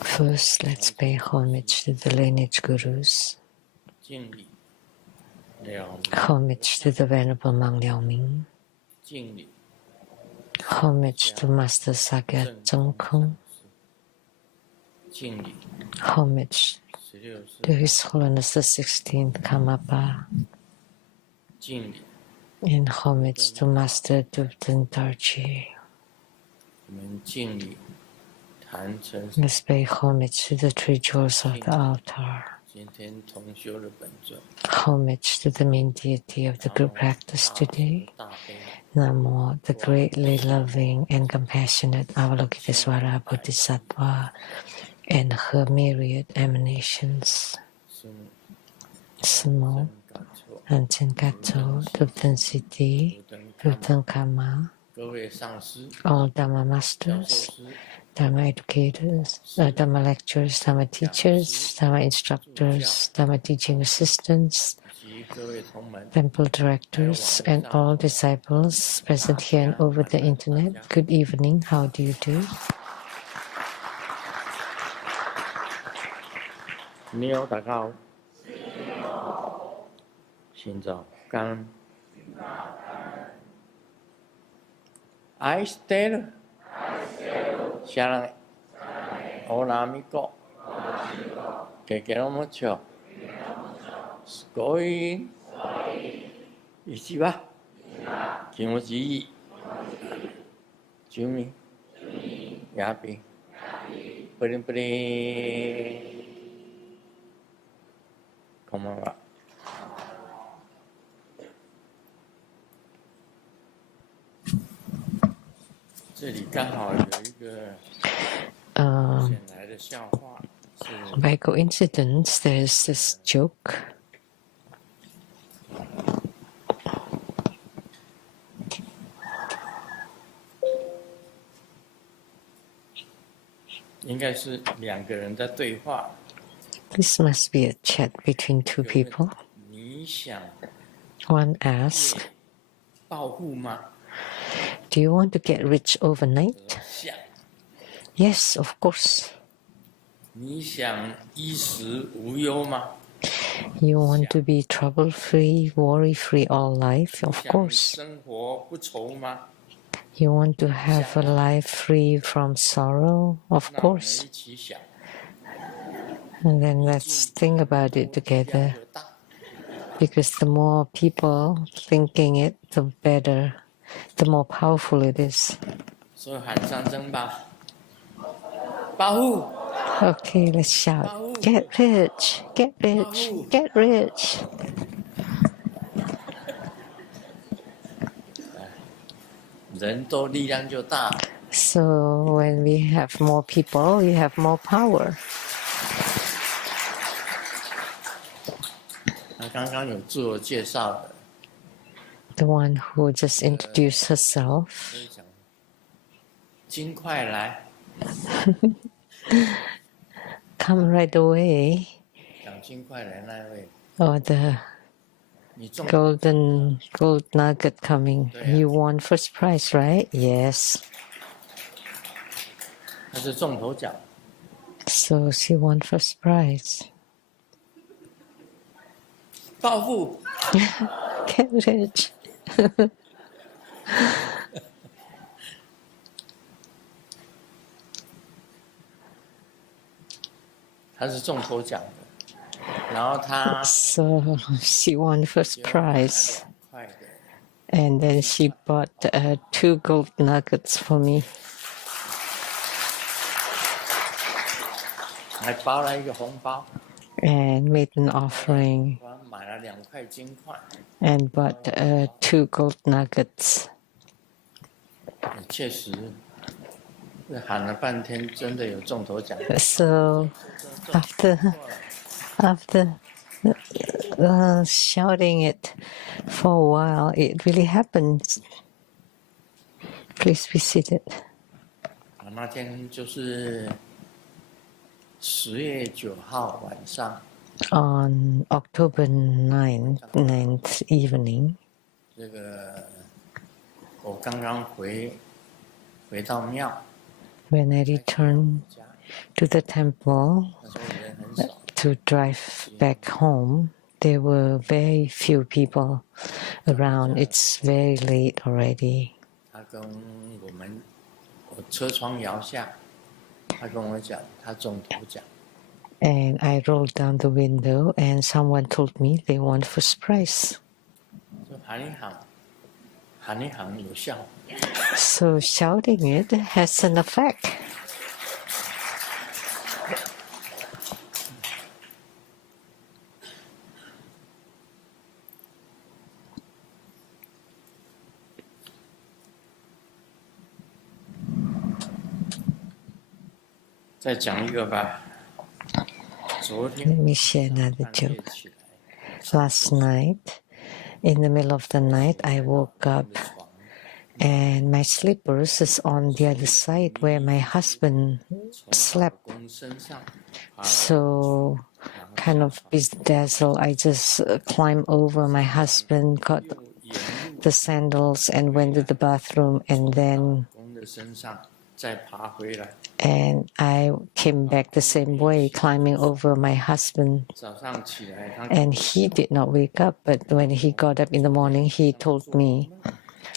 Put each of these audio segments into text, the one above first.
First, let's pay homage to the lineage gurus. Homage to the Venerable Mang Liao Ming. Homage to Master Sakya Zheng Kung. Homage to His Holiness the 16th Karmapa. And homage to Master Dubten Tarchi. Let's pay homage to the three jewels of the altar. Homage to the main deity of the group practice today. Namo, the greatly loving and compassionate Avalokitesvara Bodhisattva and her myriad emanations. Sumo, Anchen Gato, Dubten Siddhi, Dubten Karma, all Dhamma masters, Dhamma educators, Dhamma lecturers, Dhamma teachers, Dhamma instructors, Dhamma teaching assistants, temple directors, and all disciples present here and over the internet. Good evening. How do you do? Niêu đã cao. Xin chào, can. I stay. Sharan. Hola amigo. Que quiero mucho. Skoi. Ichiba. Kimochi ii. Jumi. Yapi. Prin prin. こんばんは。这里刚好有一个显来的笑话。By coincidence, there's this joke. This must be a chat between two people. One asks, do you want to get rich overnight? Yes, of course. You want to be trouble-free, worry-free all life? Of course. You want to have a life free from sorrow? Of course. And then let's think about it together. Because the more people thinking it, the better, the more powerful it is. Okay, let's shout. Get rich, get rich, get rich. So when we have more people, we have more power. The one who just introduced herself. Come right away. Or the gold nugget coming. You won first prize, right? Yes. So she won first prize. Get rich. So she won first prize. And then she bought 2 gold nuggets for me. And made an offering. And bought 2 gold nuggets. So after shouting it for a while, it really happens. Please be seated. On October 9th evening, when I returned to the temple to drive back home, there were very few people around. It's very late already. And I rolled down the window and someone told me they want first prize. So shouting it has an effect. Let me share another joke. Last night, in the middle of the night, I woke up and my slippers is on the other side where my husband slept. So, kind of bedazzled, I just climbed over my husband, got the sandals and went to the bathroom and then I came back the same way, climbing over my husband. And he did not wake up, but when he got up in the morning, he told me,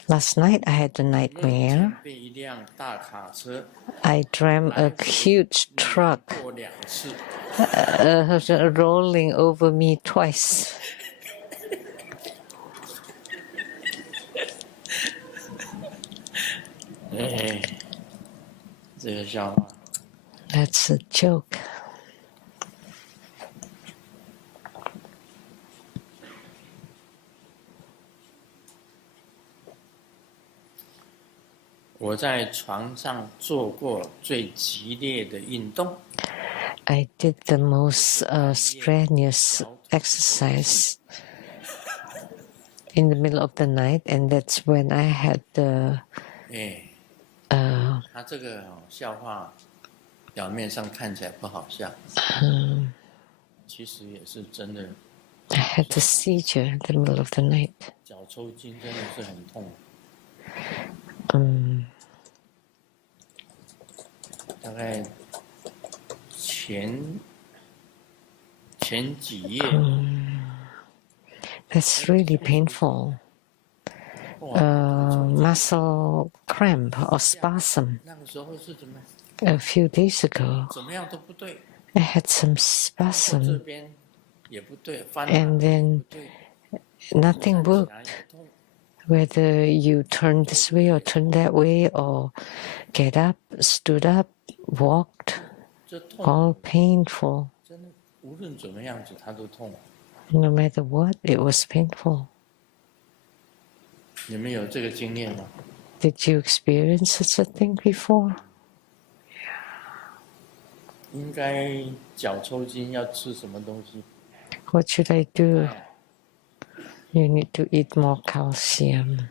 last night I had a nightmare. I dreamt a huge truck rolling over me twice. That's a joke. I did the most strenuous exercise in the middle of the night, and that's when I had the I had the seizure in the middle of the night. 大概前几页 That's really painful. Muscle cramp or spasm. A few days ago, I had some spasm, and then nothing worked. Whether you turn this way or turn that way, or get up, stood up, walked, all painful. No matter what, it was painful. Did you experience such a thing before? What should I do? You need to eat more calcium.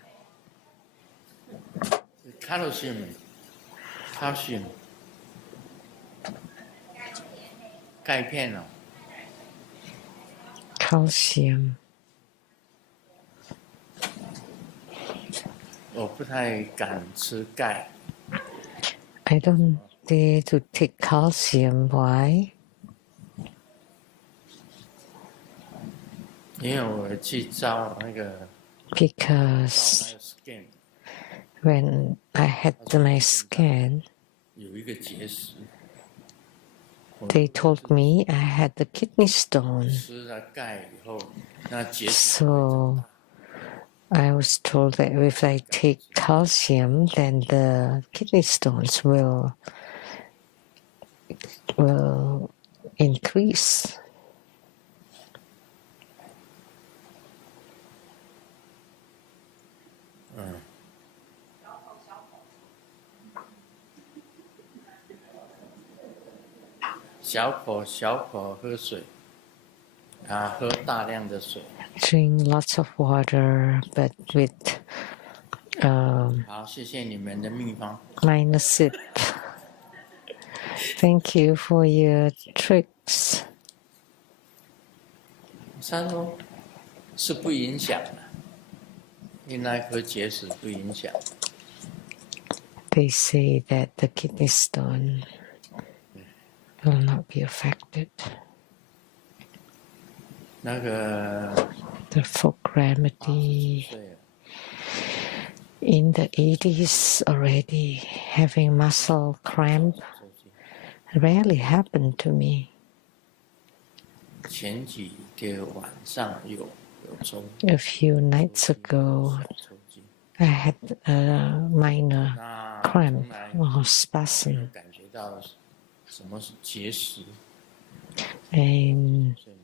Calcium. Calcium. 我不太敢吃钙。 I don't dare to take calcium. Why? 因为我去照那个 Because when I had my scan, 有一个结石。 they told me I had the kidney stone. 吃了钙以后，那结石 So I was told that if I take calcium, then the kidney stones will increase. 小口喝水，喝大量的水。 Drink lots of water, but with 好，谢谢你们的秘方。 minor sip. Thank you for your tricks. 他说是不影响的，因为那颗结石不影响。 They say that the kidney stone will not be affected. 那个 The folk remedy 岁了， in the 80s already having muscle cramp 受惊 rarely happened to me. 前几天晚上有抽， A few nights ago, 抽筋， I had a minor 那 cramp 从来 or 没有 spasm, 感觉到什么是结石， and 所以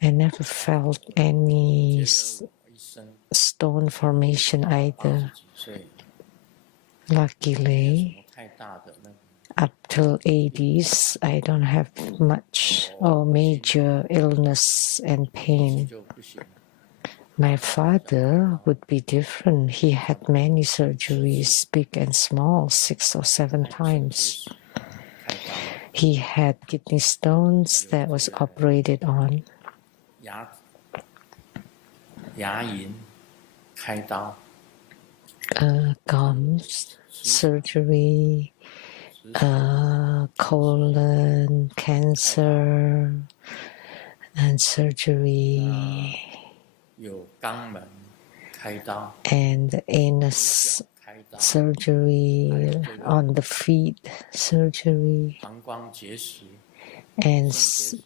I never felt any 接了我一生 stone formation 80 either. 几岁， Luckily, 什么太大的那个 up till 80s, I don't have much or major illness and 脾气 pain. 就不行了。 My father would be different. He had many surgeries, big and small, 6 or 7 times. 开刀， He had kidney stones that was operated on. 牙龈开刀， Gums surgery, colon cancer, and surgery, 有肛门开刀， and anus 开刀， surgery, on the feet surgery, 膀胱结石。 and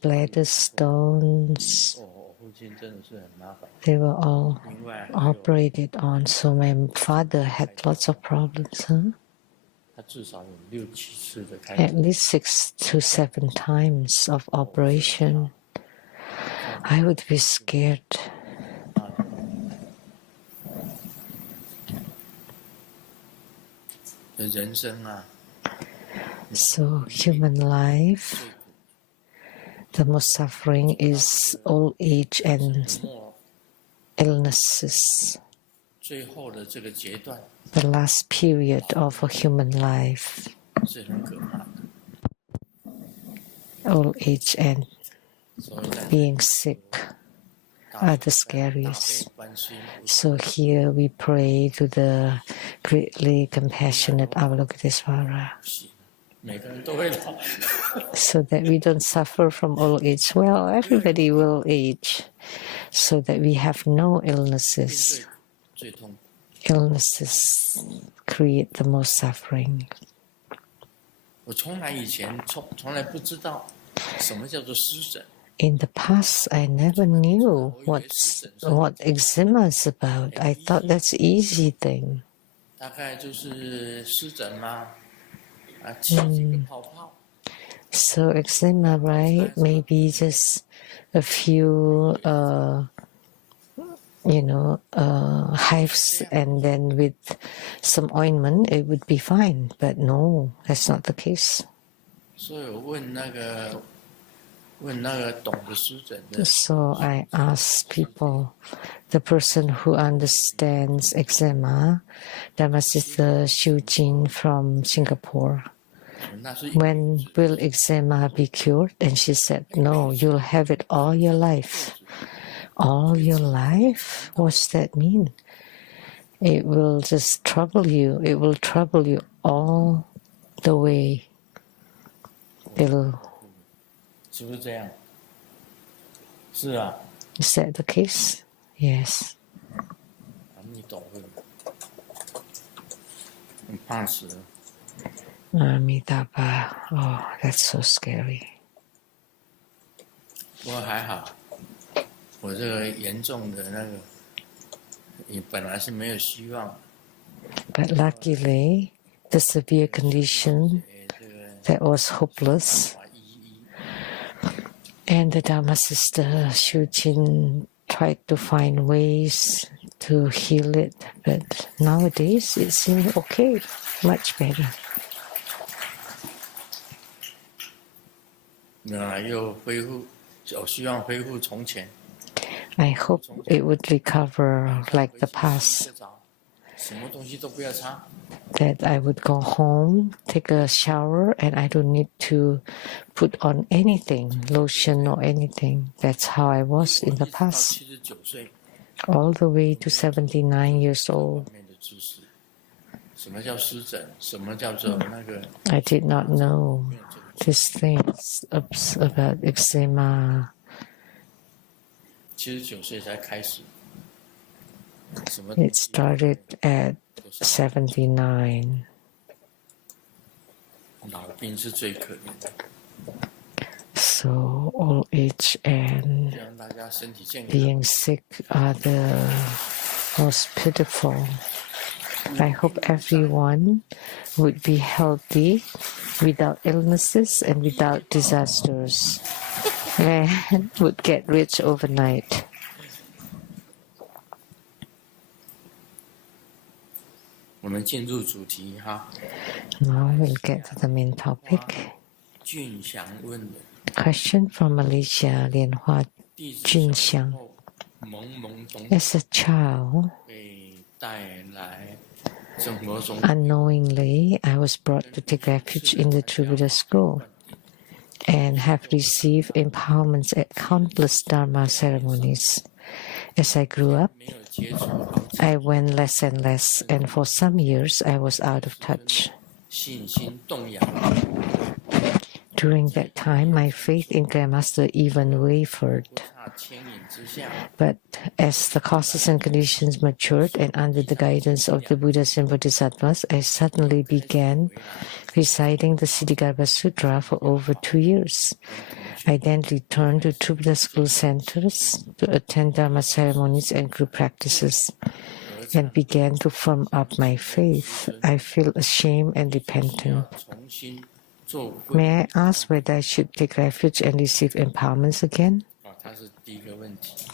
bladder stones. 我父亲真的是很麻烦。 They were all 另外还有 operated on. So my father had lots of problems, huh? 他至少有6、7次的开 At 刀， least 6 to 7 times of operation. I would be scared. 人生啊， So human life, the most suffering is old age and 末 illnesses. 最后的这个阶段 The last period of a human life, 是很可怕的。 old age and 所以在 being sick are the scariest. 大悲观世音菩萨 So here we pray to the greatly compassionate Avalokitesvara 每个人都会老， so that we don't suffer from old age. Well, everybody will age so that we have no illnesses. 最痛苦。 Illnesses create the most suffering. 我从来以前从来不知道什么叫做湿疹。 In the past, I never knew what eczema is about. I thought that's easy thing. 大概就是湿疹嘛，起几个泡泡。 So eczema, right? Maybe just a few, hives, and then with some ointment, it would be fine. But no, that's not the case. 所以我问那个懂得湿疹的， So I asked people, the person who understands eczema, Dharma Sister Xiu Jin from Singapore, 那是 when will eczema be cured? And she said, no, you'll have it all your life. All your life? What's that mean? It will just trouble you. It will trouble you all the way till. 是不是这样？是啊， Is that the case? Yes. 你懂的，很怕死了。 Amitabha. Oh, that's so scary. 不过还好，我这个严重的那个，你本来是没有希望。 But luckily, the severe condition 这个 that was hopeless, 法医 and the Dharma sister Xiu Jin tried to find ways to heal it. But nowadays, it seems okay, much better. 没有啦，又恢复，我希望恢复从前。 I hope it would recover like the 洗 past, 个澡，什么东西都不要擦。 that I would go home, take a shower, and I don't need to put on anything, lotion or anything. That's how I was in the 到 past, 79岁， all the way to 79 years old. 面的知识，什么叫湿疹？什么叫做那个？ I did not know these things about eczema. 79岁才开始。 It started at 79. 老病是最可怜的。 So old age and 希望大家身体健康。 being sick are the most pitiful. I hope everyone would be healthy without illnesses and without disasters and would get rich overnight. 我们进入主题哈。 Now we'll get to the main topic. 俊祥问人。 Question from Malaysia, Lianhua Junxiang. As a child, unknowingly, I was brought to take refuge in the True Buddha school and have received empowerments at countless Dharma ceremonies. As I grew up, I went less and less, and for some years I was out of touch. During that time, my faith in Grandmaster even wavered. But as the causes and conditions matured and under the guidance of the Buddhas and Bodhisattvas, I suddenly began reciting the Surangama Sutra for over 2 years. I then returned to True Buddha school centers to attend Dharma ceremonies and group practices and began to firm up my faith. I feel ashamed and repentant. May I ask whether I should take refuge and receive empowerments again?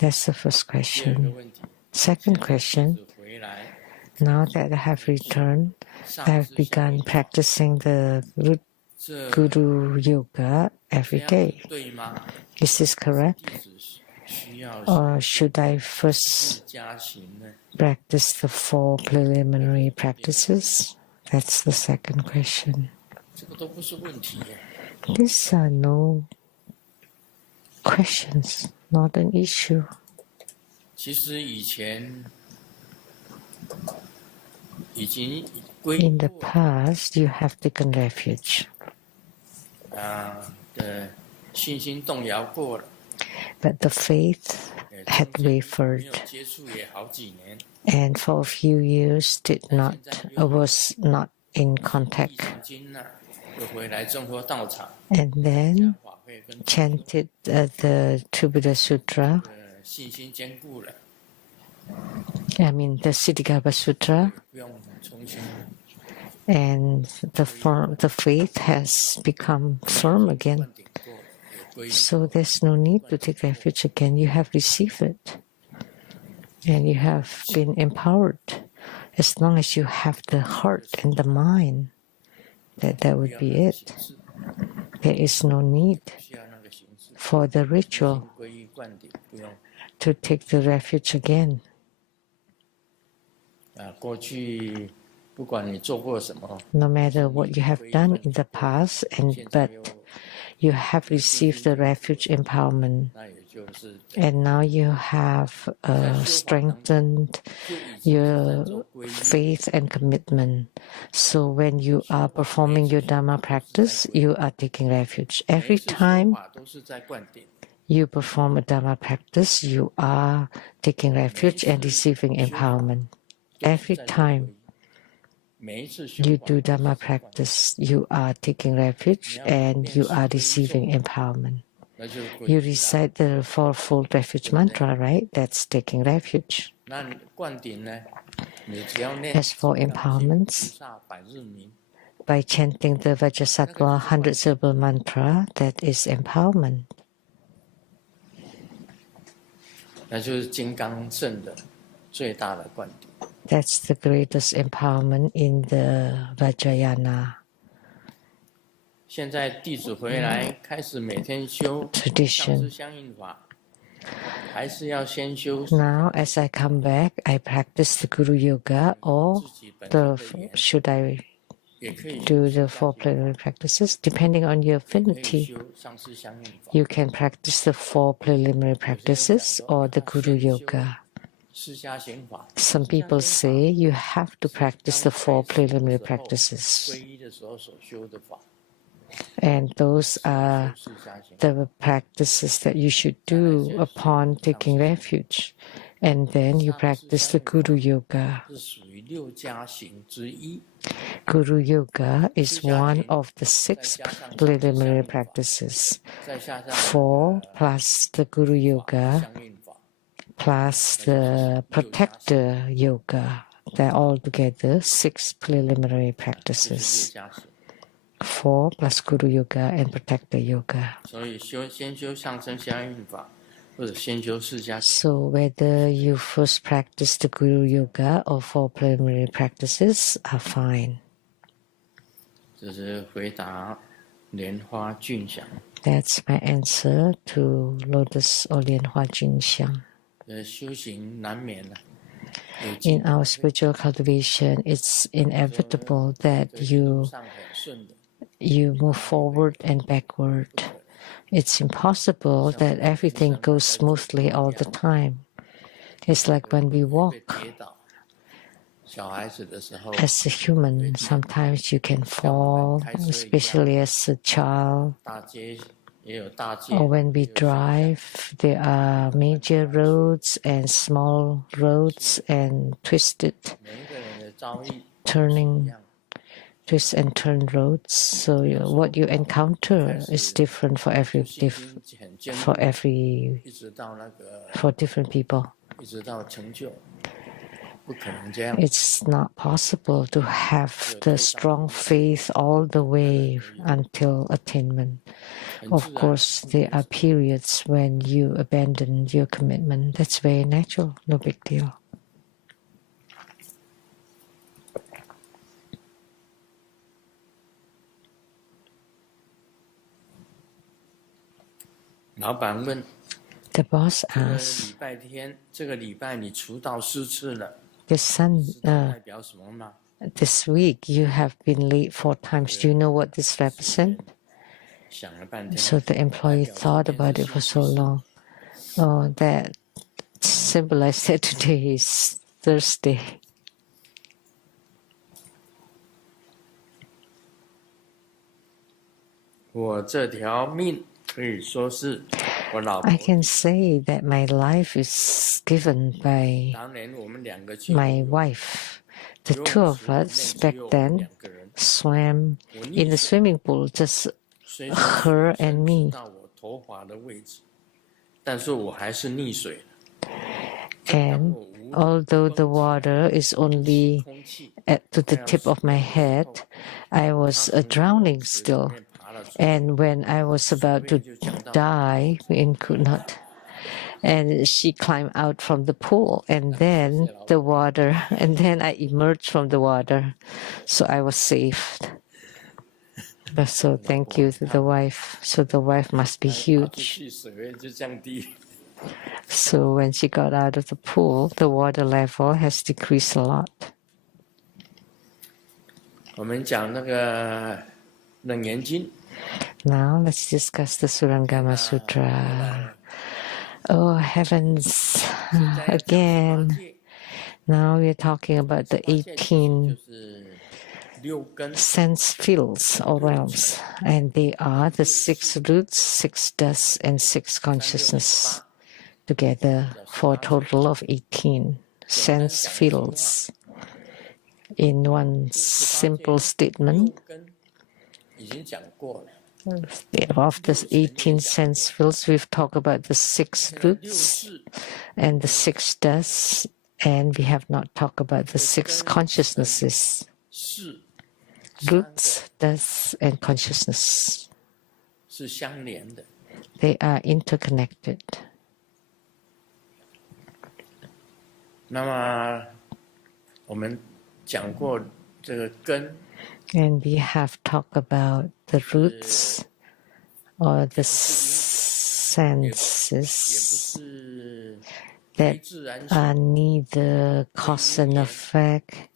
That's the first question. Second question, now that I have returned, I have begun practicing the Guru Yoga every day. Is this correct? Or should I first practice the 4 preliminary practices? That's the second question. These are no questions, not an issue. In the past, you have taken refuge. But the faith had wavered, and for a few years was not in contact. And then chanted the True Buddha Sutra. The Surangama Sutra, and the faith has become firm again. So there's no need to take refuge again. You have received it, and you have been empowered. As long as you have the heart and the mind, that would be it. There is no need for the ritual to take the refuge again. No matter what you have done in the past, but you have received the refuge empowerment, and now you have strengthened your faith and commitment. So when you are performing your Dharma practice, you are taking refuge. Every time you perform a Dharma practice, you are taking refuge and receiving empowerment. Every time you do Dharma practice, you are taking refuge and you are receiving empowerment. You recite the 4-fold refuge mantra, right? That's taking refuge. As for empowerments, by chanting the Vajrasattva 100-syllable mantra, that is empowerment. That's the greatest empowerment in the Vajrayana tradition. Now, as I come back, I practice the Guru Yoga, or should I do the 4 preliminary practices? Depending on your affinity, you can practice the 4 preliminary practices or the Guru Yoga. Some people say you have to practice the 4 preliminary practices. And those are the practices that you should do upon taking refuge. And then you practice the Guru Yoga. Guru Yoga is one of the 6 preliminary practices. 4 plus the Guru Yoga plus the Protector Yoga. They're all together 6 preliminary practices. 4 plus Guru Yoga and Protector Yoga. So whether you first practice the Guru Yoga or 4 preliminary practices are fine. That's my answer to Lotus or Lianhua Junxiang. In our spiritual cultivation, it's inevitable that you move forward and backward. It's impossible that everything goes smoothly all the time. It's like when we walk. As a human, sometimes you can fall, especially as a child. Or when we drive, there are major roads and small roads and twisted turning, twist and turn roads. So what you encounter is different for different people. It's not possible to have the strong faith all the way until attainment. Of course, there are periods when you abandon your commitment. That's very natural, no big deal. The boss asked, the son, this week you have been late 4 times. Do you know what this represents? So the employee thought about it for so long. Oh, that symbolized that today is Thursday. I can say that my life is given by my wife. The 2 of us back then swam in the swimming pool, just her and me. And although the water is only to the tip of my head, I was drowning still. And when I was about to die, and could not, and she climbed out from the pool, and then the water, and then I emerged from the water, so I was saved. So thank you to the wife. So the wife must be huge. So when she got out of the pool, the water level has decreased a lot. Now let's discuss the Surangama Sutra. Oh heavens, again. Now we're talking about the 18 sense fields or realms, and they are the 6 roots, 6 dusts, and 6 consciousness, together for a total of 18 sense fields. In one simple statement, of the 18 sense fields, we've talked about the 6 roots and the 6 dusts, and we have not talked about the 6 consciousnesses. Roots, dusts, and consciousness. They are interconnected. And we have talked about the roots or the senses that are neither cause and effect,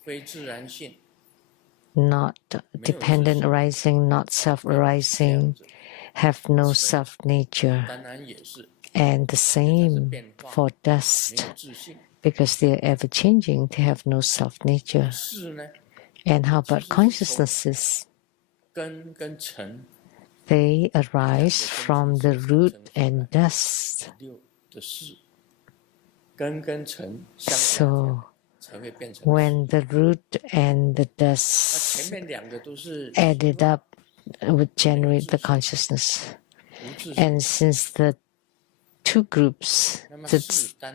not dependent arising, not self-arising, have no self-nature. And the same for dust, because they are ever-changing, they have no self-nature. And how about consciousnesses? they arise from the root and dust. So when the root and the dust added up would generate the consciousness. And since the two groups, the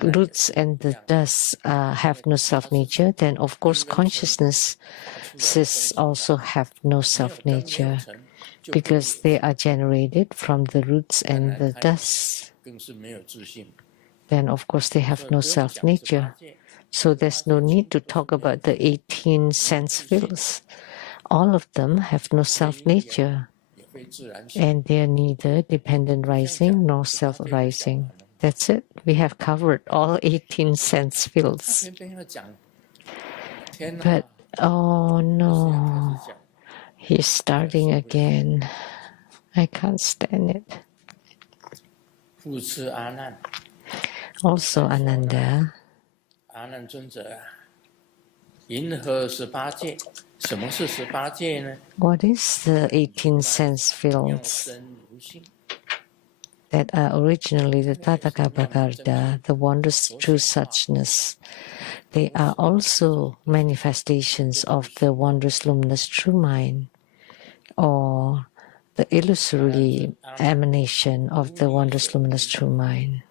roots and the dust, have no self-nature, then of course consciousness also have no self-nature because they are generated from the roots and the dust. Then of course they have no self-nature. So there's no need to talk about the 18 sense fields. All of them have no self-nature, and they are neither dependent rising nor self-rising. That's it. We have covered all 18 sense fields. But, oh no, he's starting again. I can't stand it. Also, Ananda, what is the 18 sense fields that are originally the Tathagata, the wondrous true suchness? They are also manifestations of the wondrous luminous true mind, or the illusory emanation of the wondrous luminous true mind.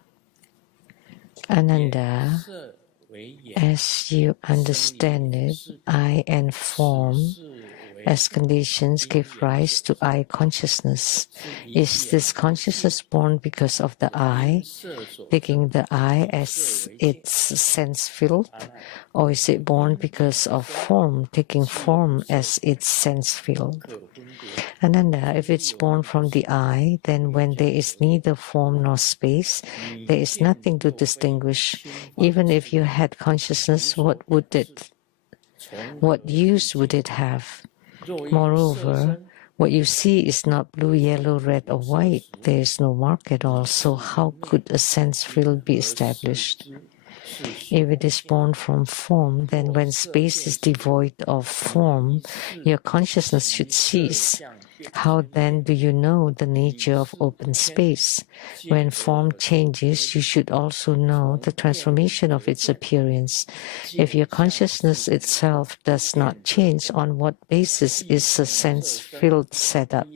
Ananda, as you understand it, I and form as conditions give rise to I consciousness. Is this consciousness born because of the I, taking the I as its sense field, or is it born because of form, taking form as its sense field? Ananda, if it's born from the I, then when there is neither form nor space, there is nothing to distinguish. Even if you had consciousness, what use would it have? Moreover, what you see is not blue, yellow, red, or white. There is no mark at all. So how could a sense field be established? If it is born from form, then when space is devoid of form, your consciousness should cease. How then do you know the nature of open space? When form changes, you should also know the transformation of its appearance. If your consciousness itself does not change, on what basis is a sense field set up?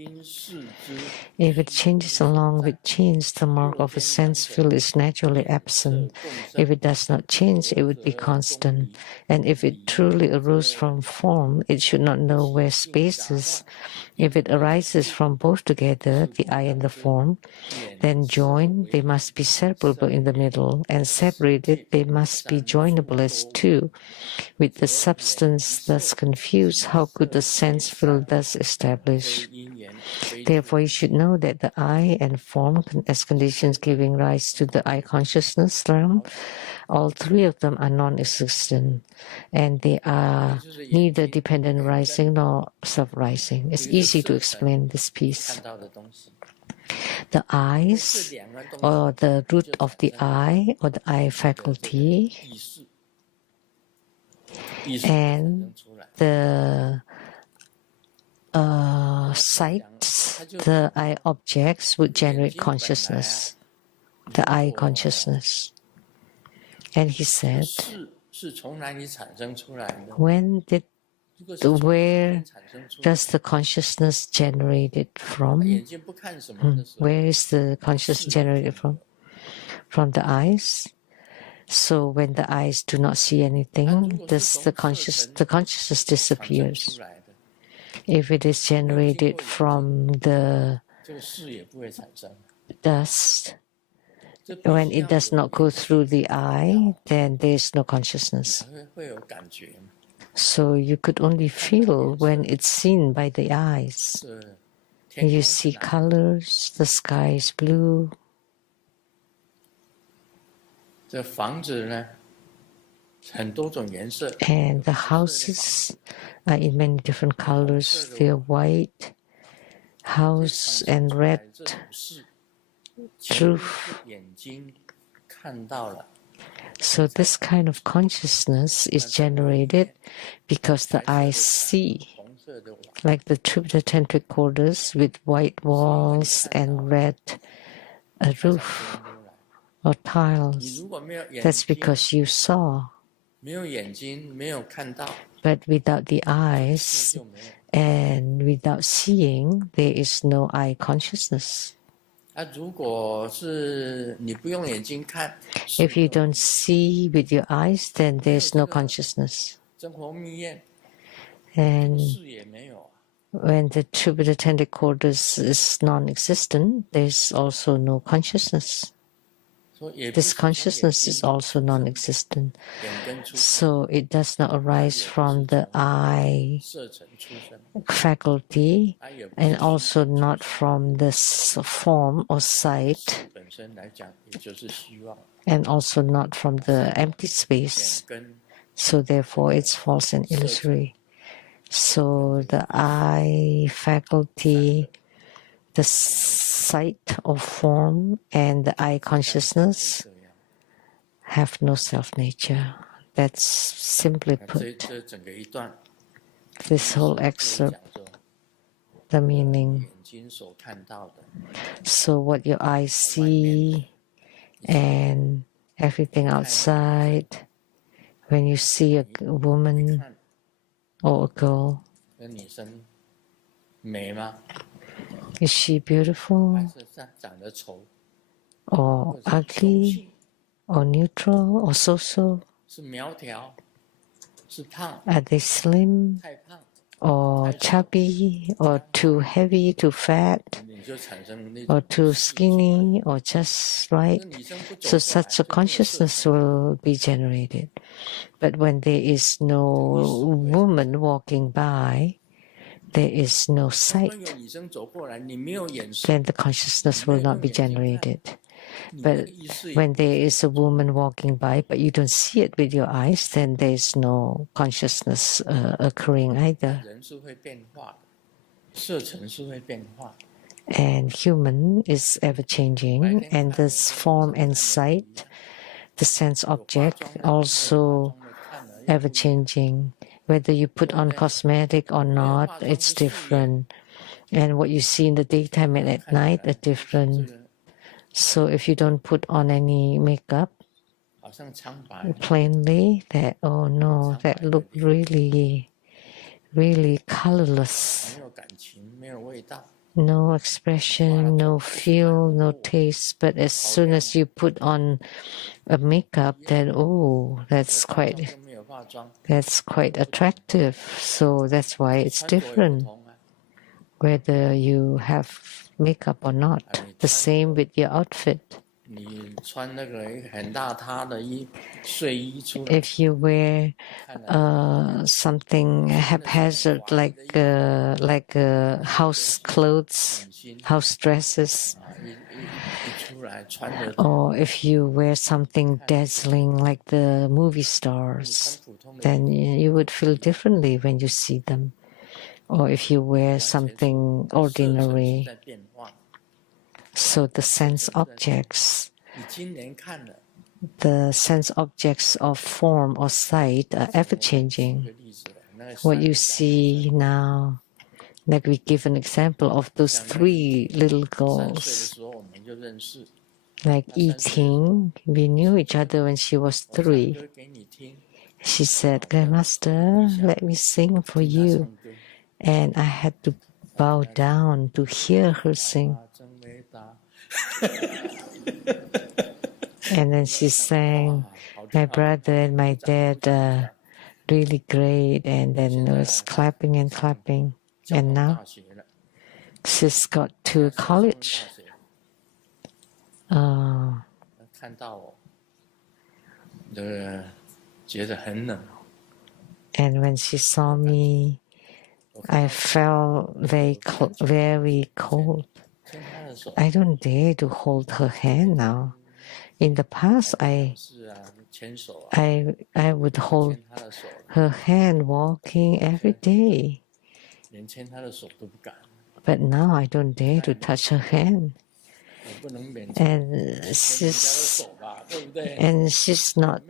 If it changes along with change, the mark of a sense field is naturally absent. If it does not change, it would be constant. And if it truly arose from form, it should not know where space is. If it arises from both together, the I and the form, then joined, they must be separable in the middle, and separated, they must be joinable as two. With the substance thus confused, how could the sense field thus establish? Therefore, you should know that the I and form as conditions giving rise to the I consciousness realm, all three of them are non-existent, and they are neither dependent rising nor self-rising. It's easy to explain this piece. The eyes, or the root of the eye, or the eye faculty, and the sights, the eye objects would generate consciousness, the eye consciousness. And he said, where does the consciousness generated from? Where is the consciousness generated from? From the eyes. So when the eyes do not see anything, the consciousness disappears. If it is generated from the dust, when it does not go through the eye, then there is no consciousness. So you could only feel when it's seen by the eyes. You see colors, the sky is blue. And the houses are in many different colors. They're white, house, and red roof. So this kind of consciousness is generated because the eyes see like the triptytantric quarters with white walls and red roof or tiles. That's because you saw. But without the eyes and without seeing, there is no eye consciousness. If you don't see with your eyes, then there's no consciousness. And when the triptytantric quarters is non-existent, there's also no consciousness. This consciousness is also non-existent. So it does not arise from the eye faculty and also not from the form or sight and also not from the empty space. So therefore it's false and illusory. So the eye faculty, the sight of form and the eye consciousness have no self-nature. That's simply put. This whole excerpt, the meaning. So what your eyes see and everything outside, when you see a woman or a girl, is she beautiful or ugly or neutral or so-so? Are they slim or chubby or too heavy, too fat or too skinny or just right? So such a consciousness will be generated. But when there is no woman walking by, there is no sight, then the consciousness will not be generated. But when there is a woman walking by, but you don't see it with your eyes, then there is no consciousness occurring either. And human is ever-changing, and this form and sight, the sense object, also ever-changing. Whether you put on cosmetic or not, it's different. And what you see in the daytime and at night are different. So if you don't put on any makeup, plainly, that, oh no, that look really, really colorless. No expression, no feel, no taste. But as soon as you put on a makeup, then oh, that's quite attractive. So that's why it's different, whether you have makeup or not. The same with your outfit. If you wear something haphazard like house clothes, house dresses, or if you wear something dazzling like the movie stars, then you would feel differently when you see them. Or if you wear something ordinary. So the sense objects of form or sight are ever-changing. What you see now, like we give an example of those 3 little girls, like eating. We knew each other when she was 3. She said, "Grandmaster, let me sing for you." And I had to bow down to hear her sing. And then she sang, "My brother and my dad are really great," and then was clapping and clapping. And now she's got to college. And when she saw me, I felt very cold. I don't dare to hold her hand now. In the past, I would hold her hand walking every day. But now I don't dare to touch her hand. And she's not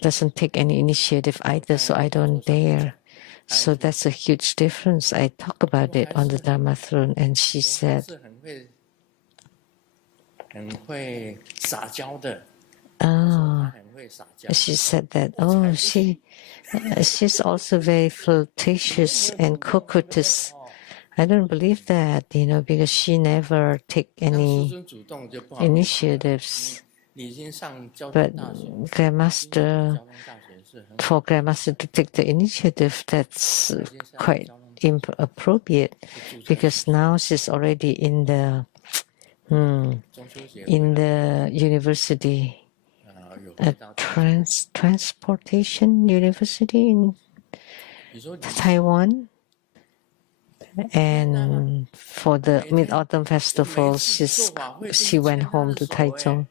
doesn't take any initiative either, so I don't dare. So that's a huge difference. I talk about it on the Dharma throne, and she said, oh, she said that, oh, she's also very flirtatious and coquetous. I don't believe that, because she never take any initiatives. But for Grandmaster to take the initiative, that's quite appropriate, because now she's already in the university, a transportation university in Taiwan. And for the Mid-Autumn Festival, she went home to Taichung.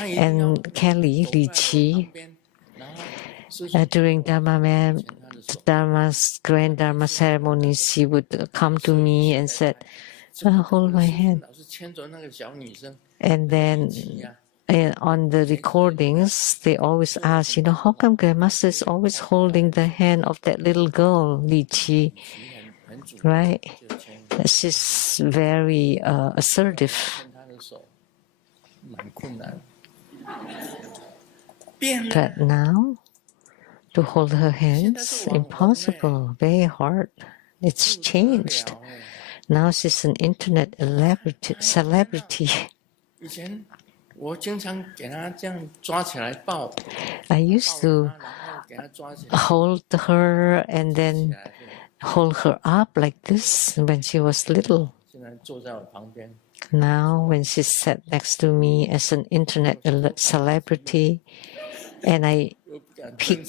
And Kelly, Li Qi, during Dharma's grand Dharma ceremonies, she would come to me and said, hold my hand. And then on the recordings, they always ask, how come Grandmaster is always holding the hand of that little girl, Li Qi? Right? She's very assertive. But now, to hold her hands, impossible, very hard. It's changed. Now she's an internet celebrity. I used to hold her and then hold her up like this when she was little. Now, when she sat next to me as an internet celebrity, and I peek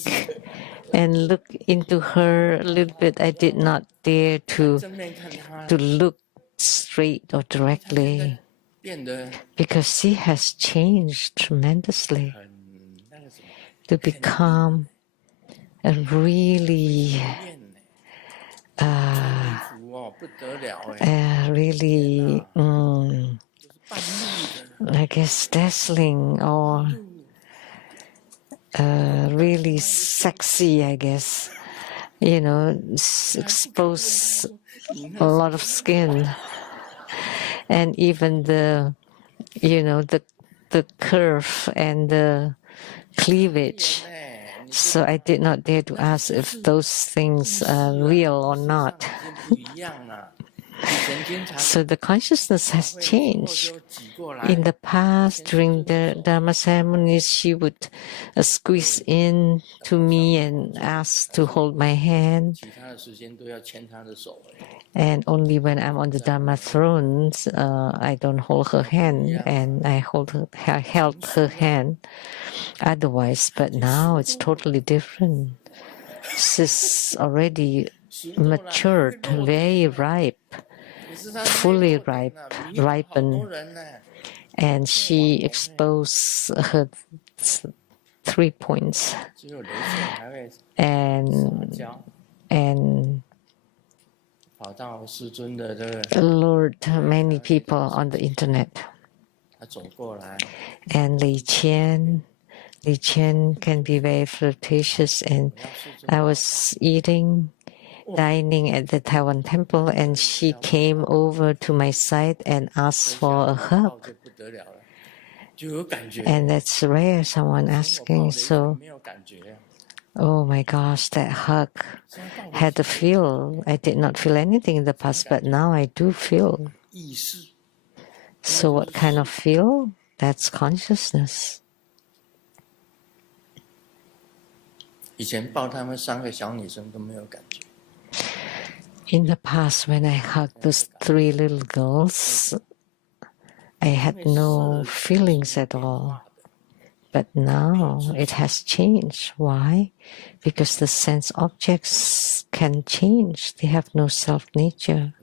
and look into her a little bit, I did not dare to look straight or directly, because she has changed tremendously to become a really I guess dazzling or really sexy, I guess. Expose a lot of skin, and even the curve and the cleavage. So I did not dare to ask if those things are real or not. So the consciousness has changed. In the past, during the Dharma ceremonies, she would squeeze in to me and ask to hold my hand. And only when I'm on the Dharma throne, I don't hold her hand, and I held her hand. Otherwise, but now it's totally different. She's already matured, very ripe, fully ripened, and she exposed her 3 points, and lured many people on the internet. And Li Qian can be very flirtatious, and I was dining at the Taiwan temple, and she came over to my side and asked for a hug. And that's rare, someone asking. So, oh my gosh, that hug had a feel. I did not feel anything in the past, but now I do feel. So what kind of feel? That's consciousness. In the past, when I hugged those 3 little girls, I had no feelings at all. But now it has changed. Why? Because the sense objects can change. They have no self-nature.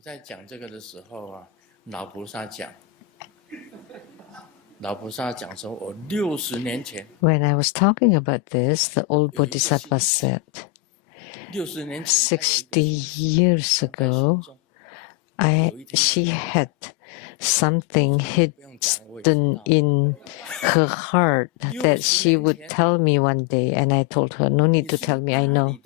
When I was talking about this, the old Bodhisattva said, 60 years ago, she had something hidden in her heart that she would tell me one day. And I told her, no need to tell me, I know.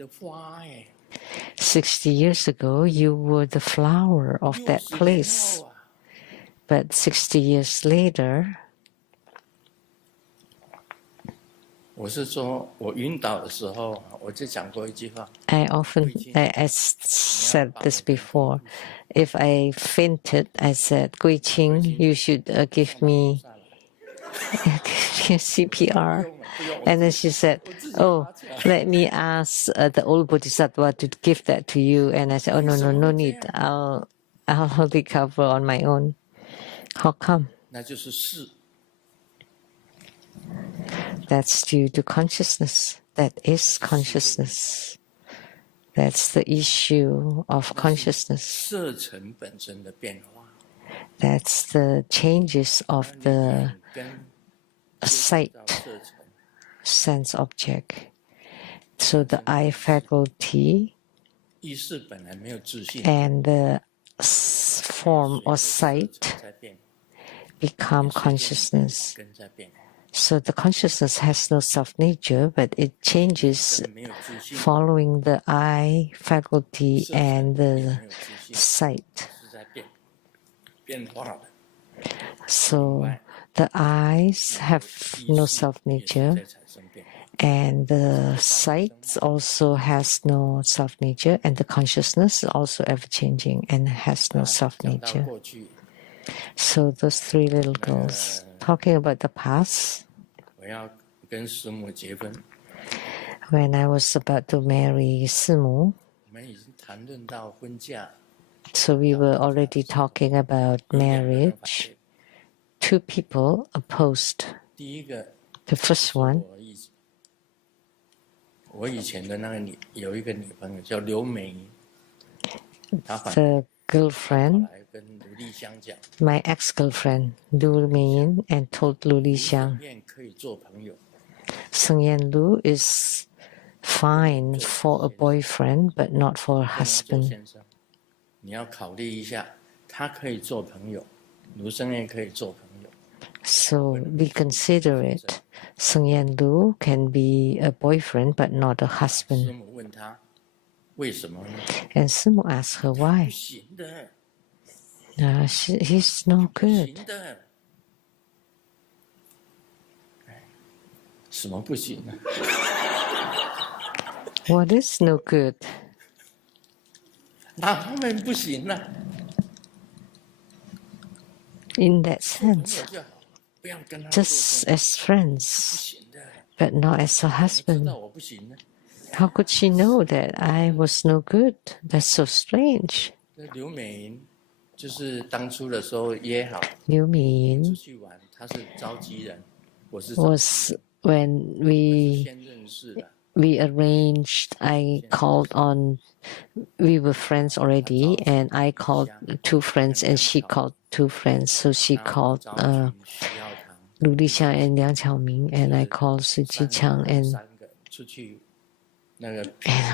60 years ago, you were the flower of that place. But 60 years later, I said this before. If I fainted, I said, Gui Qing, you should give me CPR. And then she said, oh, let me ask the old Bodhisattva to give that to you. And I said, oh, no need. I'll recover on my own. How come? That's due to consciousness. That is consciousness. That's the issue of consciousness. That's the changes of the sight, sense object. So the eye faculty and the form or sight become consciousness. So the consciousness has no self-nature, but it changes following the eye faculty and the sight. So the eyes have no self-nature, and the sight also has no self-nature, and the consciousness is also ever-changing and has no self-nature. So those three little girls, talking about the past, when I was about to marry Simu, so we were already talking about marriage. Two people opposed. The first one, the girlfriend, my ex-girlfriend, Lu Meiyin, and told Lu Lixiang, Seng Yan Lu is fine for a boyfriend, but not for a husband. So reconsider it. Seng Yan Lu can be a boyfriend, but not a husband. And Simu asked her why. He's no good. What is no good? In that sense, just as friends, but not as a husband. How could she know that I was no good? That's so strange. Liu Meiyin was when we arranged, I called on, we were friends already, and I called two friends and she called two friends. So she called Lu Lixiang and Liang Qiaoming, and I called Su Jiqiang and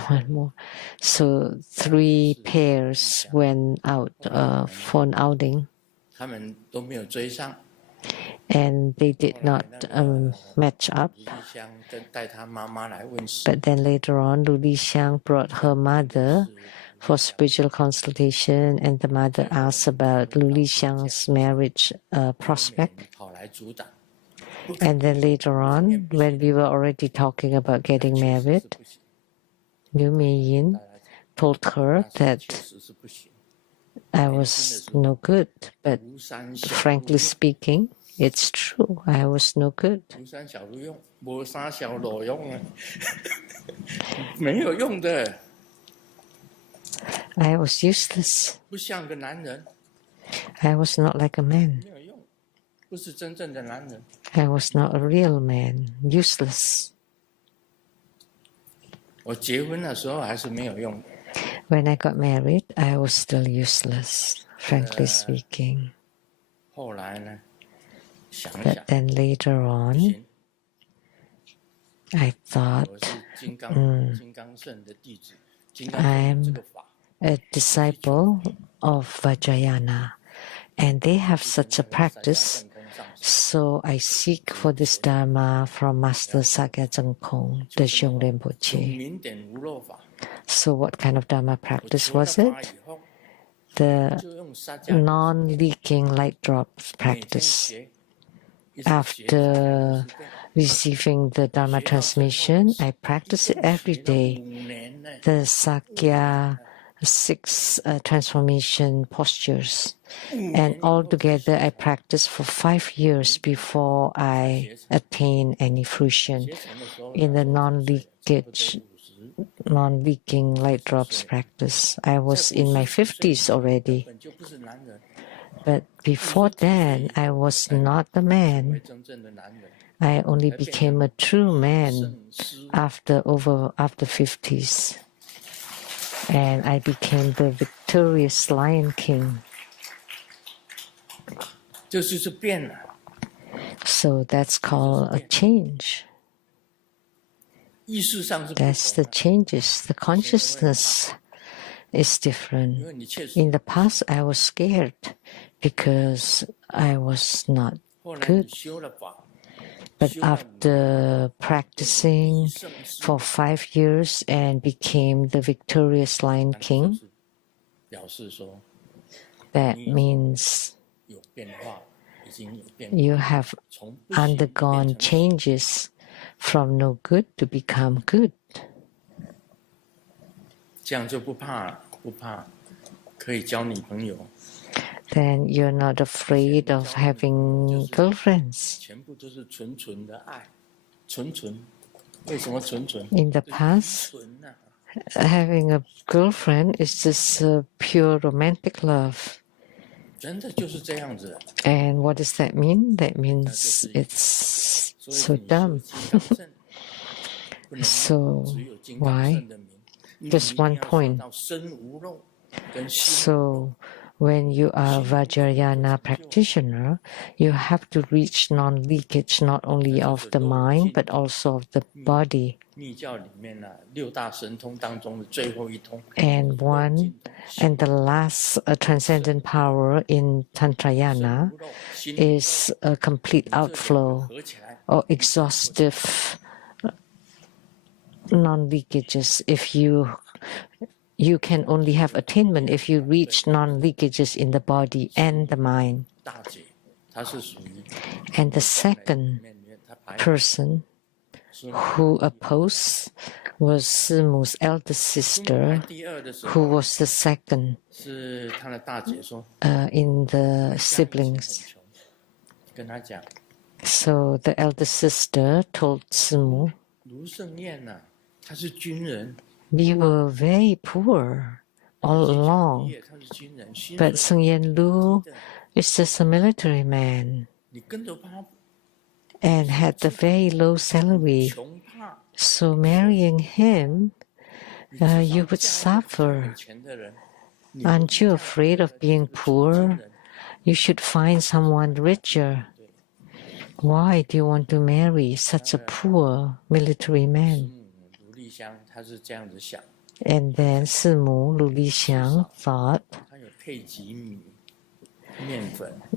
one more. So three pairs went out for an outing. And they did not match up. But then later on, Lu Lixiang brought her mother for spiritual consultation, and the mother asked about Lu Lixiang's marriage prospect. And then later on, when we were already talking about getting married, Liu Meiyin told her that I was no good, but frankly speaking, it's true. I was no good. I was useless. I was not like a man. I was not a real man. Useless. When I got married, I was still useless, frankly speaking. But then later on, I thought, I'm a disciple of Vajrayana, and they have such a practice. So I seek for this Dharma from Master Sakya Zhengkong, the Xiong Rinpoche. So what kind of Dharma practice was it? The non-leaking light drops practice. After receiving the Dharma transmission, I practice it every day. The Sakya 6 transformation postures. And altogether, I practiced for 5 years before I attain any fruition in the non-leaking light drops practice. I was in my 50s already. But before then, I was not a man. I only became a true man after 50s. And I became the victorious Lion King. So that's called a change. That's the changes. The consciousness is different. In the past, I was scared because I was not good. But after practicing for 5 years and became the victorious Lion King, that means you have undergone changes from no good to become good. Then you're not afraid of having girlfriends. In the past, having a girlfriend is just pure romantic love. And what does that mean? That means it's so dumb. So why? Just one point. So when you are a Vajrayana practitioner, you have to reach non-leakage not only of the mind but also of the body. And the last transcendent power in Tantrayana is a complete outflow or exhaustive non-leakages. If you can only have attainment if you reach non-leakages in the body and the mind. And the second person who opposed was Simu's eldest sister, who was the second in the siblings. So the eldest sister told Simu, we were very poor all along, but Seng Yen Lu is just a military man and had a very low salary. So marrying him, you would suffer. Aren't you afraid of being poor? You should find someone richer. Why do you want to marry such a poor military man? And then Simu Lu Lixiang thought,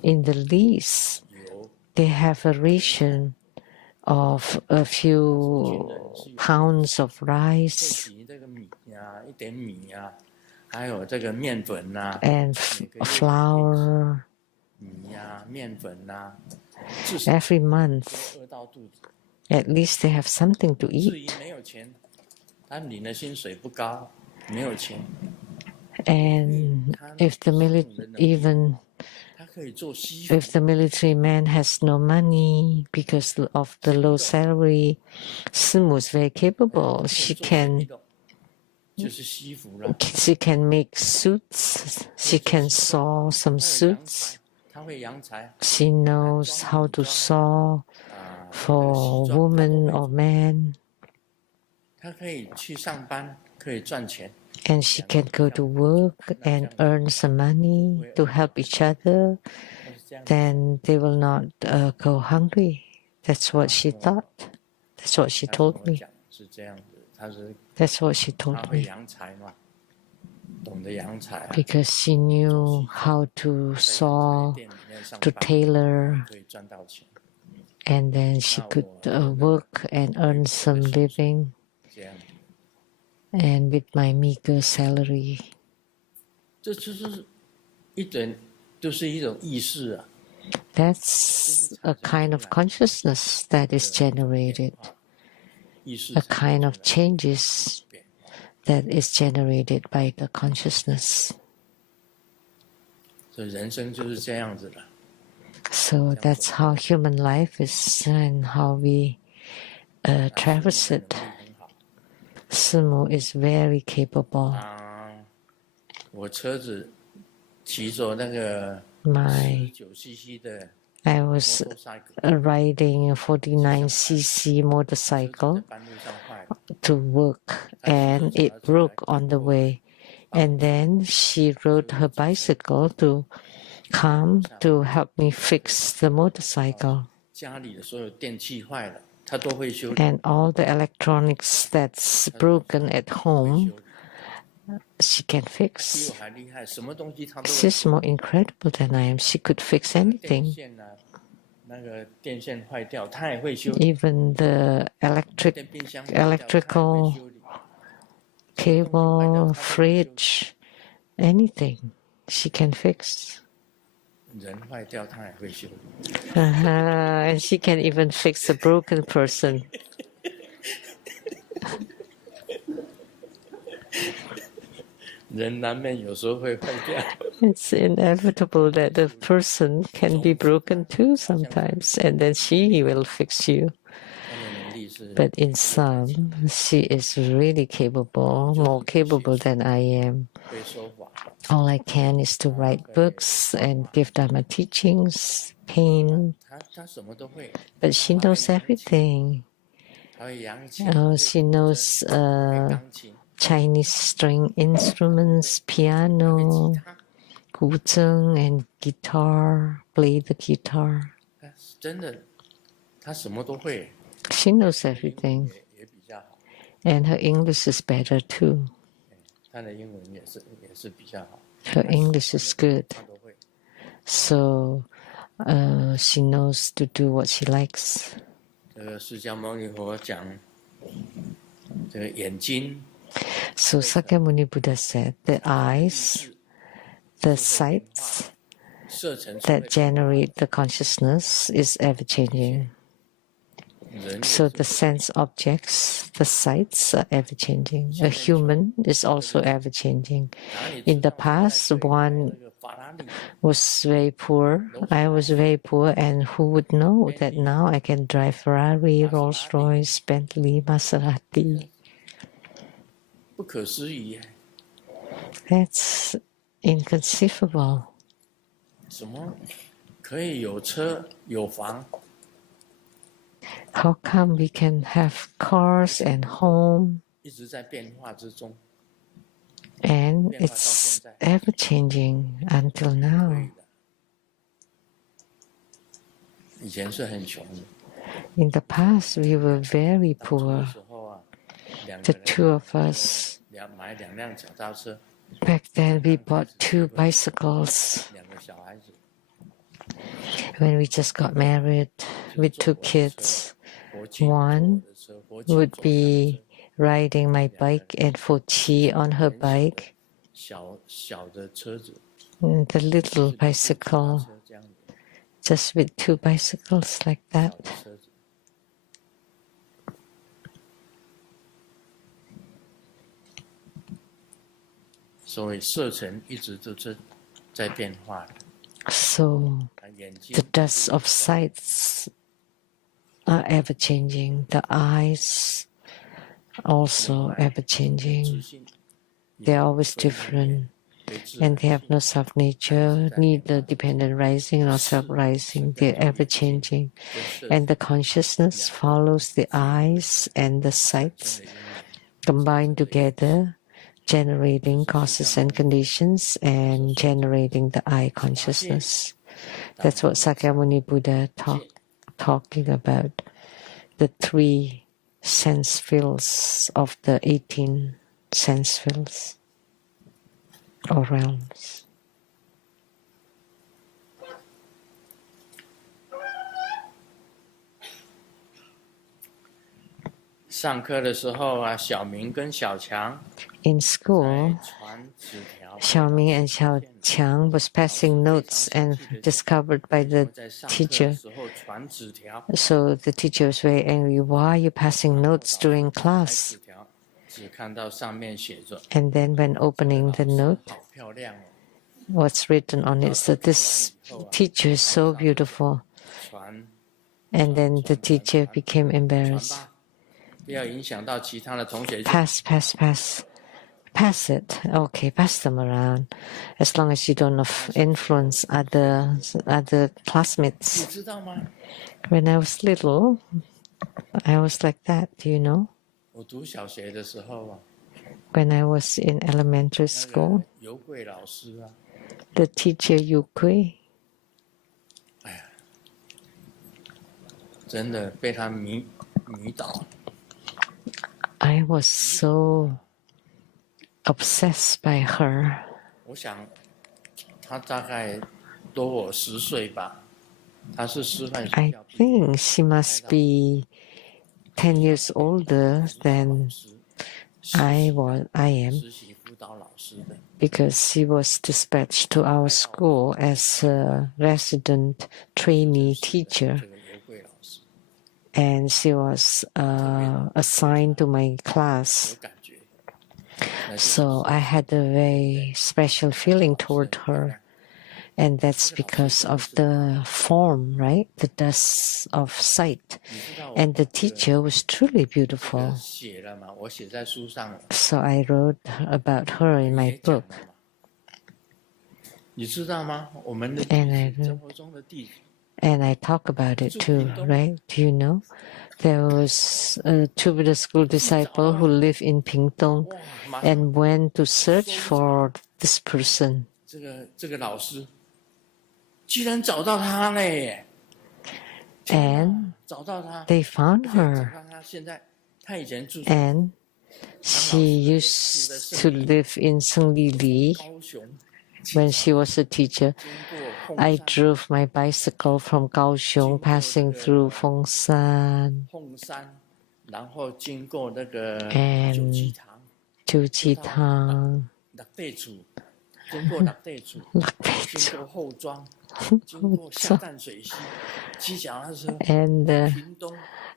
in the least, they have a ration of a few pounds of rice and flour every month. At least they have something to eat. And if the military man has no money because of the low salary, Simu is very capable. She can make suits. She can sew some suits. She knows how to sew for woman or man. And she can go to work and earn some money to help each other. Then they will not go hungry. That's what she thought. That's what she told me. That's what she told me. because she knew how to sew, to tailor, and then she could work and earn some living. And with my meager salary, that's a kind of consciousness that is generated, a kind of changes that is generated by the consciousness. So that's how human life is and how we traverse it. Sumo is very capable. I was riding a 49cc motorcycle to work and it broke on the way. And then she rode her bicycle to come to help me fix the motorcycle. And all the electronics that's broken at home, she can fix. She's more incredible than I am. She could fix anything. Even the electrical cable, fridge, anything she can fix. And she can even fix a broken person. It's inevitable that the person can be broken too sometimes, and then she will fix you. But in some, she is really capable, more capable than I am. All I can is to write books and give Dharma teachings, paint. But she knows everything. She knows Chinese string instruments, piano, guzheng, and guitar, play the guitar. She knows everything. And her English is better too. Her English is good. So she knows to do what she likes. So Sakyamuni Buddha said, the eyes, the sights that generate the consciousness is ever-changing. So the sense objects, the sights are ever-changing. A human is also ever-changing. In the past, one was very poor. I was very poor, and who would know that now I can drive Ferrari, Rolls-Royce, Bentley, Maserati. That's inconceivable. How come we can have cars and home? And it's ever-changing until now. In the past, we were very poor. The two of us. Back then, we bought 2 bicycles. When we just got married with 2 kids, one would be riding my bike and Fochi on her bike. And the little bicycle, just with 2 bicycles like that. So the dust of sights are ever-changing. The eyes also ever-changing. They are always different. And they have no self-nature, neither dependent rising nor self-rising. They are ever-changing. And the consciousness follows the eyes and the sights combined together, generating causes and conditions and generating the eye consciousness. That's what Sakyamuni Buddha talking about, the 3 sense fields of the 18 sense fields. or realms. 上课的时候啊，小明跟小强 In school, 在传纸条。 Xiaoming and Xiaoqiang was passing notes and discovered by the 在上课的 teacher. 时候传纸条， So the teacher was very angry. Why are you passing notes during 打开 class? 纸条，只看到上面写着 And then when opening the 老师 note, 好漂亮哦， what's written on it is that this teacher is so beautiful. 传 And then the 传 teacher 传 became 传 embarrassed. 吧，不要影响到其他的同学。 Pass, pass, pass. Pass it. Okay, pass them around. As long as you don't influence other 你 classmates. 知道吗？ When I was little, I was like that, do you know? 我读小学的时候啊， When I was in elementary 那 school, 个尤贵老师啊， the teacher Yu Kui, 哎呀，真的被他迷倒。 I was so obsessed by her. 我想他大概多我10岁吧，他是师范学 I 校毕业 think she must be 10 years older than I am, 实习辅导老师的。 because she was dispatched to our school as a resident trainee teacher, 这个尤贵老师 and she was assigned to my 有 class. 感觉，那就是 So I had a very special feeling toward her, and that's because of the form, right? The dust of sight. 你知道我 And the teacher was truly 这 beautiful. 个写了嘛？我写在书上了， So I wrote about her in 也 my 讲 book. 了嘛。你知道吗？我们的 And 弟 I 子，生活中的弟子， And I talk about it too, right? Do you know? There was a Buddha school disciple who lived in Pingtung 哇，马上 and went to search for this person. 这个老师居然找到他嘞！ And 找到他， they found 找 her. 到他。现在他以前住 And she used to live in Senglili 高雄， when she was a teacher. 经过凤 I 山， drove my bicycle from Kaohsiung, passing through Fengshan 凤山，然后经过那个 And 九鸡堂、 Jujitang, 乐地处，经过乐地处，经过后庄，经过下淡水溪，骑脚踏车 and 屏东，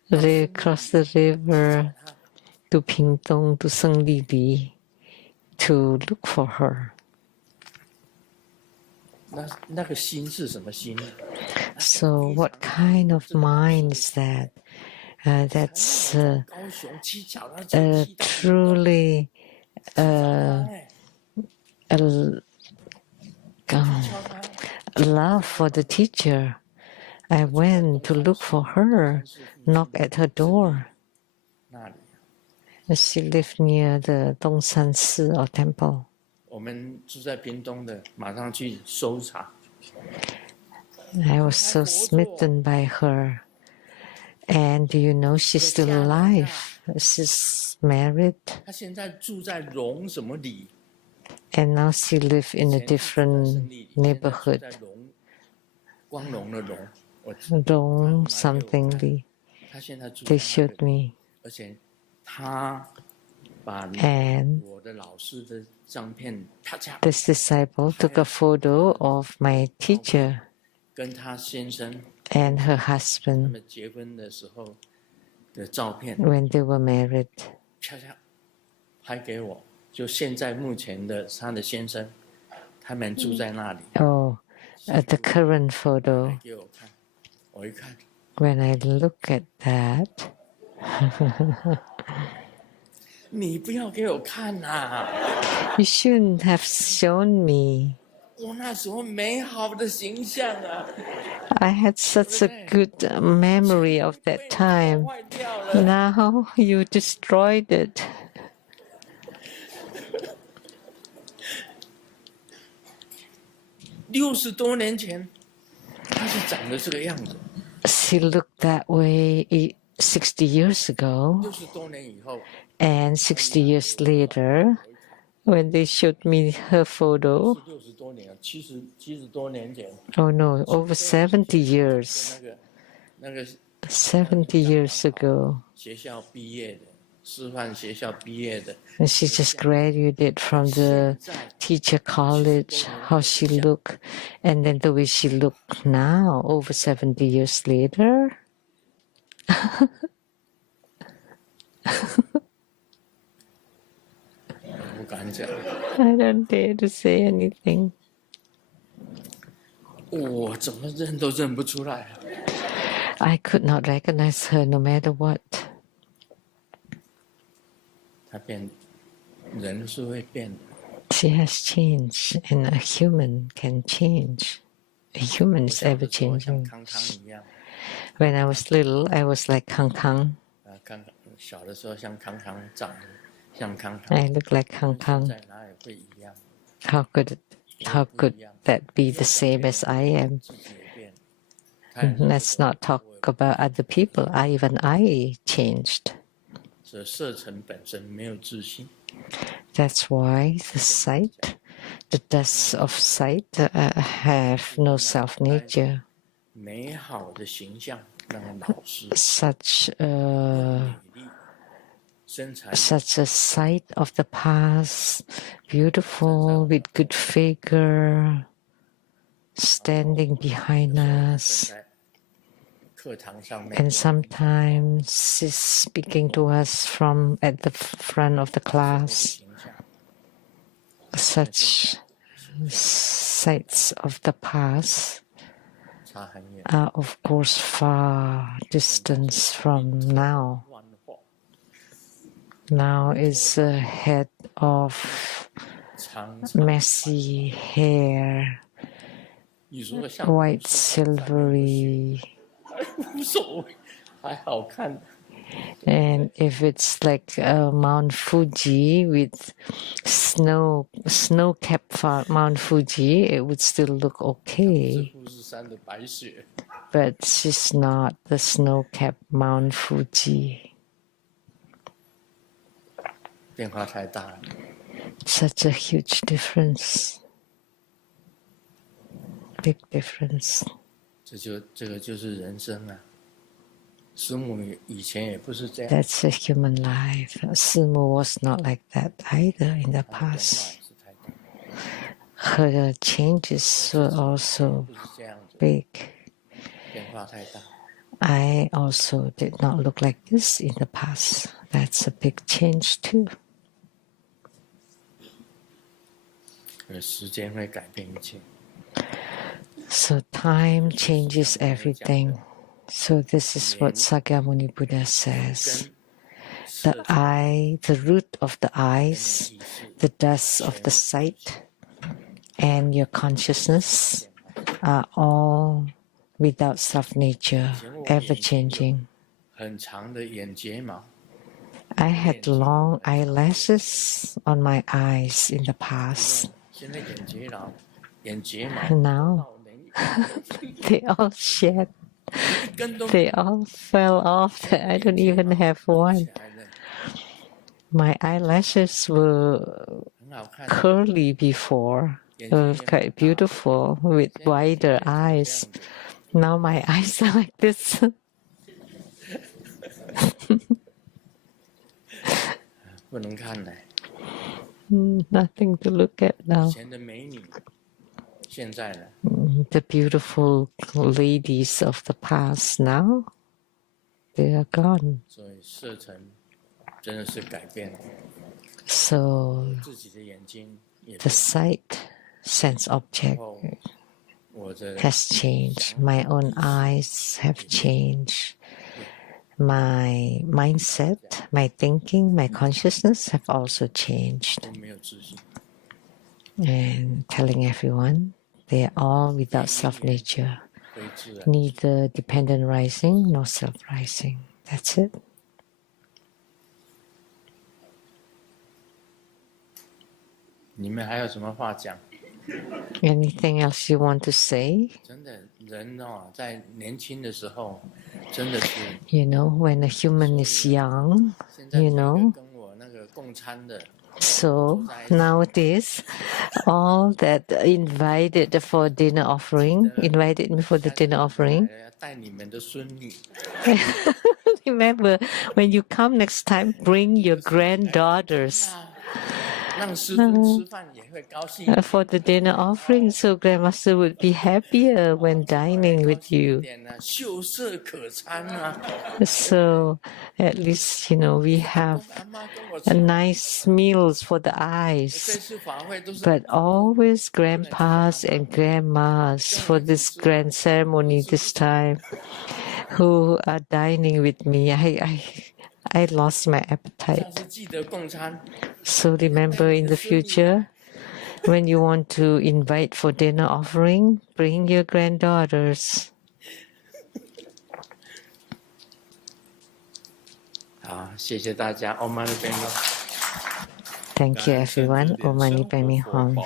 they crossed the river to Pingtung to Senglili to look for her. 那个心是什么心？ So what kind of mind is that? That's 高雄骑脚踏车骑到 truly 哎 a 敲他 love for the teacher. I went to look for her, knock at her door. 那里。 She lived near the Dongsan Si or temple. 我们住在屏东的，马上去搜查。 I was so smitten by her. And do you know she's still alive? She's married. 他现在住在荣什么里？ And now she lives in a 以前住在 different 胜利里 neighborhood. 现在住在荣，光荣的荣。我 Dong something Li. 他现在住 They 在那 showed 个， me. 而且他把 And 我的老师的相片，啪嚓， this disciple took a photo of my teacher 跟他先生 and her 他 husband 们结婚的时候的照片， when they were married. 啪嚓拍给我。就现在目前的他的先生，他们住在那里。 Oh, the current 拍 photo. 给我看，我一看， When I look at that, 你不要给我看呐、 you shouldn't have shown me. 我那时候美好的形象啊， I had such a good memory of that 被 time. 破坏掉了。 Now you destroyed it. 60多年前，他是长得这个样子。 She looked that way 60 years ago, 60多年以后， and 60 years later, when they showed me her photo. 60多年，70多年前。Oh no, over 70 years. 那个70 years ago. 学校毕业的，师范学校毕业的。And she just graduated from the teacher college, how she looked, and then the way she looked now, over 70 years later. I don't dare to say anything. 我怎么认都认不出来啊！ I could not recognize her no matter what. 她变，人是会变的。She has changed, and a human can change. A human is ever changing. When I was little, I was like Kang Kang. 小的时候像康康，长得像康康。I look like Kang Kang. 在哪里会一样？ How could that be the same as I am? Let's not talk about other people. Even I changed. 这色尘本身没有自信。That's why the sight, the dust of sight, have no self-nature. 美好的形象让老师 Such a sight of the past, beautiful with good figure, standing behind us. And sometimes is speaking to us from at the front of the class. Such sights of the past are of course far distant from now. Now is a head of messy hair, white silvery. And if it's like Mount Fuji with snow-capped Mount Fuji, it would still look okay. But she's not the snow-capped Mount Fuji. Such a huge difference. Big difference. 这个就是人生啊。师母以前也不是这样。That's a human life. Simu was not like that either in the past. Her changes were also big. 变化太大。I also did not look like this in the past. That's a big change too. 时间会改变一切。So time changes everything. So this is what Sakyamuni Buddha says. The eye, the root of the eyes, the dust of the sight, and your consciousness are all without self-nature, ever-changing. I had long eyelashes on my eyes in the past. Now, they all shed. They all fell off. I don't even have one. My eyelashes were curly before, quite beautiful with wider eyes. Now my eyes are like this. Nothing to look at now. The beautiful ladies of the past now, they are gone. So the sight, sense object has changed. My own eyes have changed. My mindset, my thinking, my consciousness have also changed. And telling everyone, they are all without self-nature, neither dependent rising nor self-rising. That's it. Anything else you want to say? You know, when a human is young, you know, So nowadays, all that invited for dinner offering, invited me for the dinner offering. 带你们的孙女。Remember, when you come next time, bring your granddaughters. 让师父吃饭也会高兴。For the dinner offering, so Grandmaster would be happier when dining with you. 秀色可餐啊。So at least we have a nice meals for the eyes. But always grandpas and grandmas for this grand ceremony this time, who are dining with me. I lost my appetite. So remember in the future, when you want to invite for dinner offering, bring your granddaughters. 好，谢谢大家。Om Mani Padme Hum. Thank you everyone. Om Mani Padme Hum.